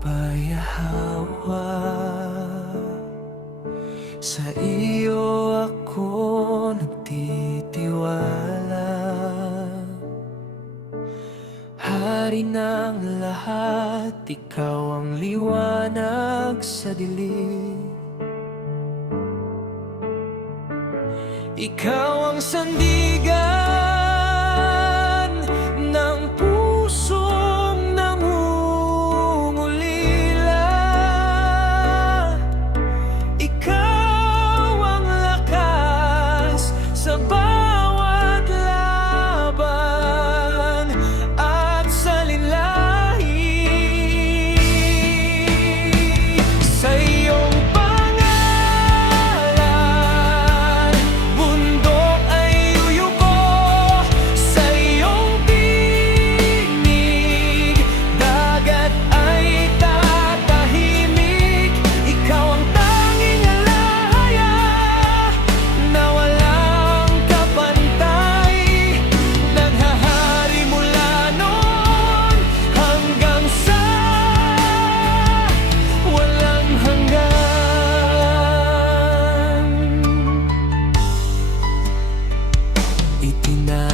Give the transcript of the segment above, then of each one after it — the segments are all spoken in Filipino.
pagpapayahawa Sa iyo ako nagtitiwala. Hari ng lahat, ikaw ang liwanag sa dilim. Ikaw ang sandigan. Itinataas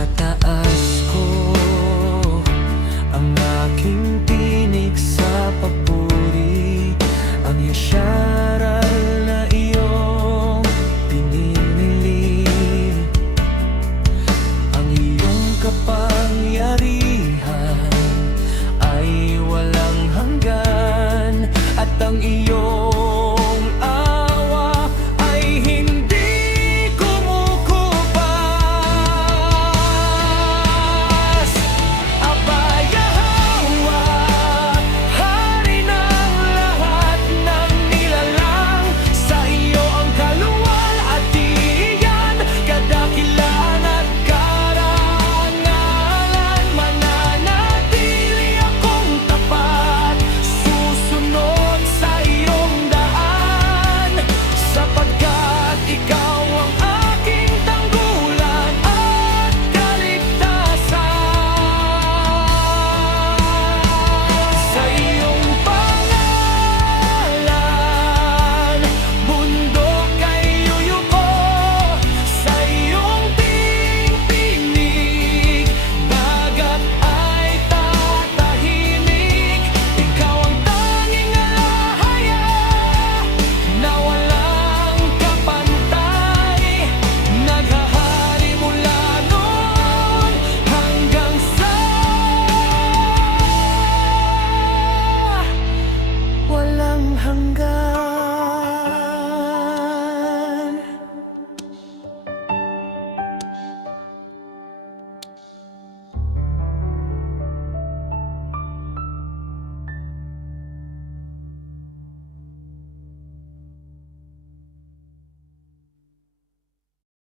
唱歌。